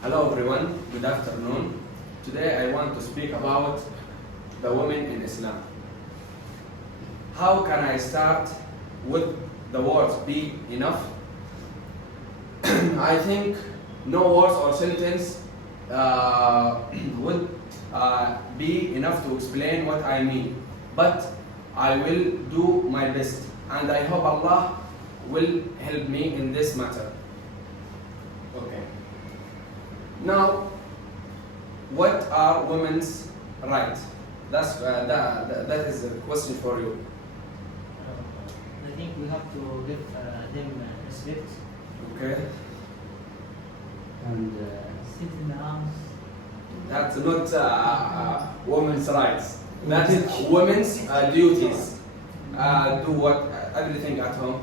Hello everyone, good afternoon. Today I want to speak about the women in Islam. How can I start with the words be enough? I think no words or sentence would be enough to explain what I mean, but I will do my best and I hope Allah will help me in this matter. Okay. Now, what are women's rights? That is a question for you. I think we have to give them respect Okay. and sit in the arms. That's not women's rights. That is women's duties. Do what everything at home.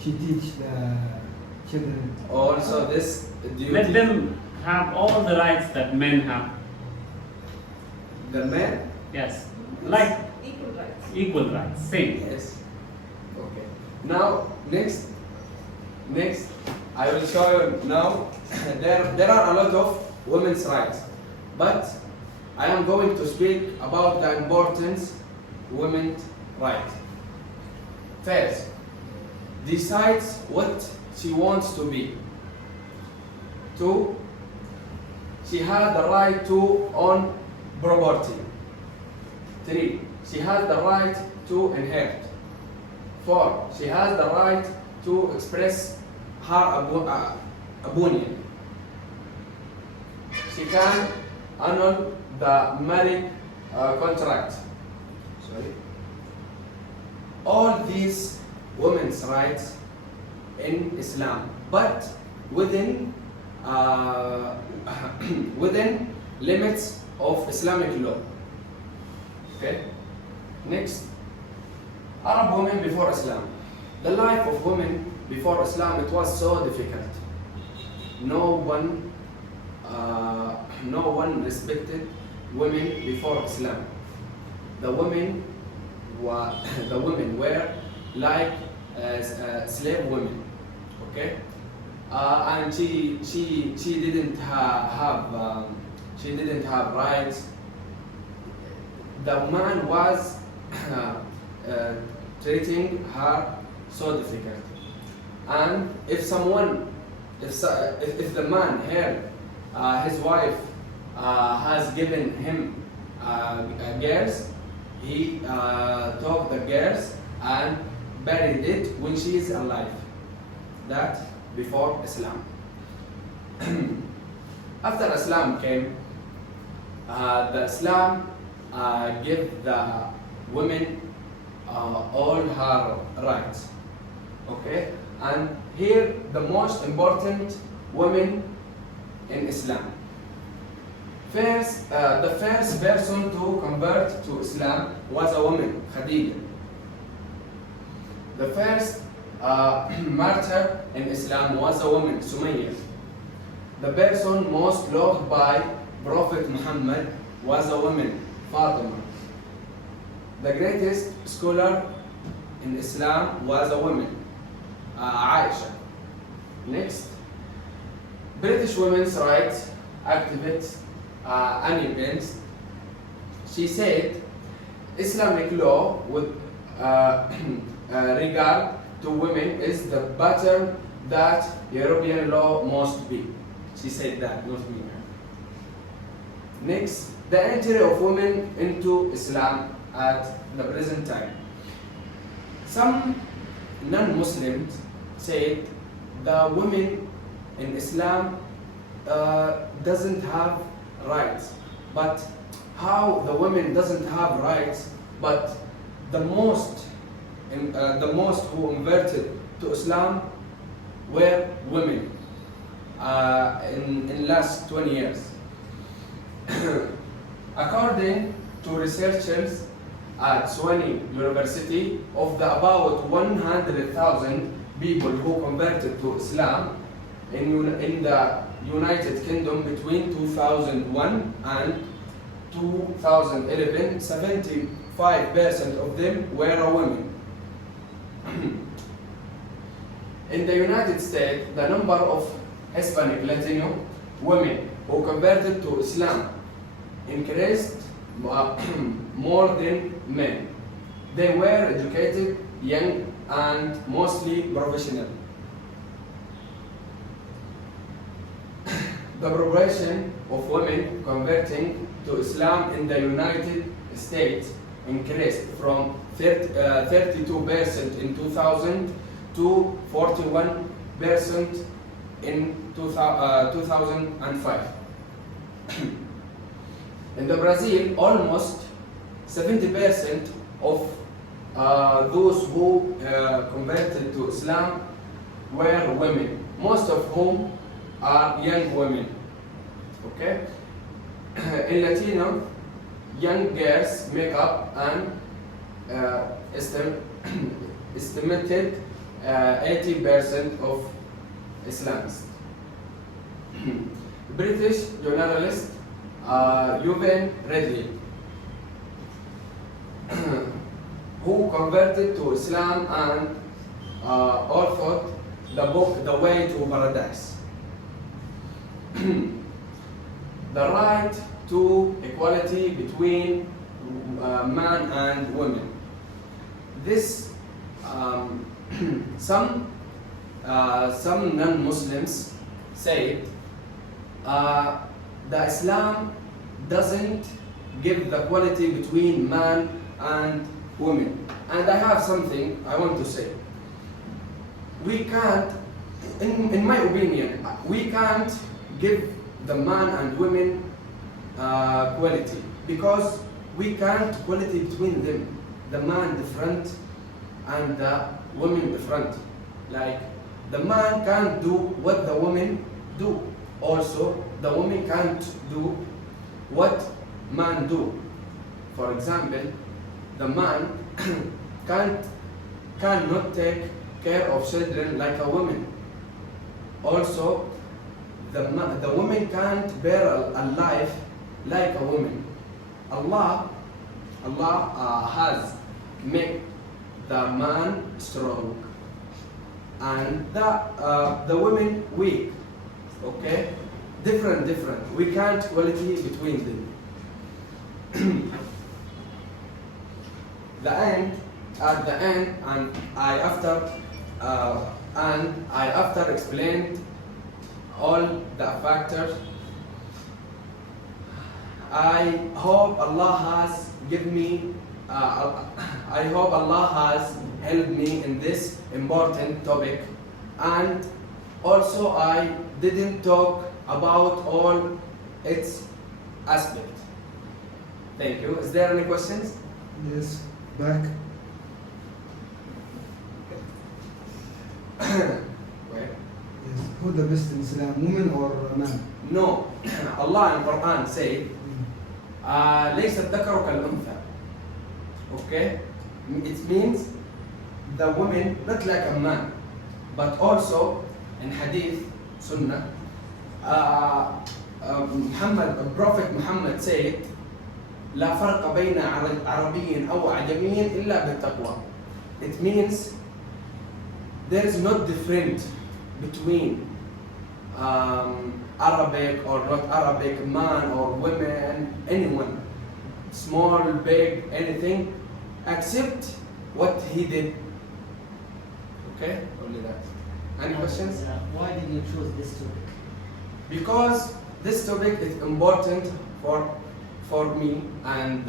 She teach the children. Also, this duty. Let them have all the rights that men have. The men. Yes. Like Equal rights. equal rights. Same. Yes. Okay. Now next, I will show you now. there are a lot of women's rights, but I am going to speak about the importance women's right. First, decides what she wants to be. Two, she has the right to own property. Three, she has the right to inherit. Four, she has the right to express her opinion. She can annul the marriage contract. Sorry. All these women's rights in Islam, but within within limits of Islamic law. Okay. Next, Arab women before Islam. The life of women before Islam, it was so difficult. No one respected women before Islam. The women were like slave women. Okay. And she didn't have rights. The man was treating her so difficult. And if the man heard his wife has given him girls, he took the girls and buried it when she is alive. That before Islam. After Islam came, the Islam gave the women all her rights. Okay, and here the most important women in Islam. First, the first person to convert to Islam was a woman, Khadija. The first martyr in Islam was a woman, Sumayya. The person most loved by Prophet Muhammad was a woman, Fatima. The greatest scholar in Islam was a woman, Aisha. Next, British women's rights activist Annie Benz. She said Islamic law with regard to women is the pattern that European law must be. She said that, not me. Next, the entry of women into Islam at the present time. Some non-Muslims say the women in Islam doesn't have rights. But how the women doesn't have rights, but the most who converted to Islam were women in last 20 years. According to researchers at Swanee University, of the about 100,000 people who converted to Islam in the United Kingdom between 2001 and 2011, 75% of them were women. In the United States, the number of Hispanic, Latino women who converted to Islam increased more than men. They were educated, young, and mostly professional. The proportion of women converting to Islam in the United States increased from 32% in 2000 to 41% in 2005. In the Brazil, almost 70% of those who converted to Islam were women, most of whom are young women. Okay? In Latino, young girls make up an estimated 80% of Islamists. British journalist Ewan Redley, who converted to Islam and authored the book The Way to Paradise. The right to equality between man and women. This some non-Muslims say the Islam doesn't give the equality between man and women. And I have something I want to say. We can't, in my opinion, we can't give the man and women equality because we can't equality between them. The man different and the women different. Like the man can't do what the women do. Also, the woman can't do what man do. For example, the man cannot take care of children like a woman. Also, the woman can't bear a life like a woman. Allah has made the man strong and the woman weak. Okay, different. We can't equality between them. At the end, and I after explained all the factors. I hope Allah has given me. I hope Allah has helped me in this important topic, and also I didn't talk about all its aspects. Thank you. Is there any questions? Yes, back. Where? Yes. Who the best in Islam, woman or man? No. Allah in Quran said, ليس الذكر كالأنثى. Okay? It means the woman not like a man, but also in Hadith, Sunnah, Prophet Muhammad said, لا فرق بين عربي أو عجمي إلا بالتقوى. It means there is no difference between Arabic or not Arabic, man or women, anyone, small, big, anything, except what he did. Okay, only that. Any questions? Why did you choose this topic? Because this topic is important for me, and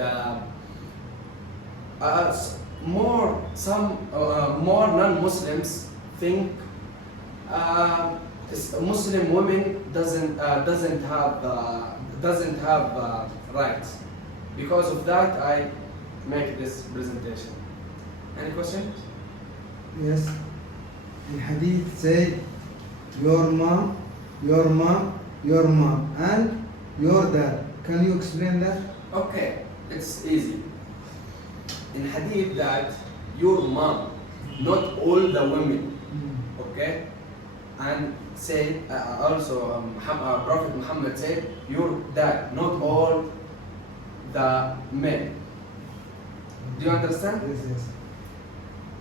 more non-Muslims think Muslim women doesn't have rights. Because of that, I make this presentation. Any questions? Yes. In Hadith say, your mom, and your dad. Can you explain that? Okay, it's easy. In Hadith that your mom, not all the women, okay? And said also Prophet Muhammad said your dad, not all the men. Do you understand? Yes.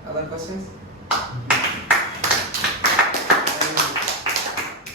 Other questions?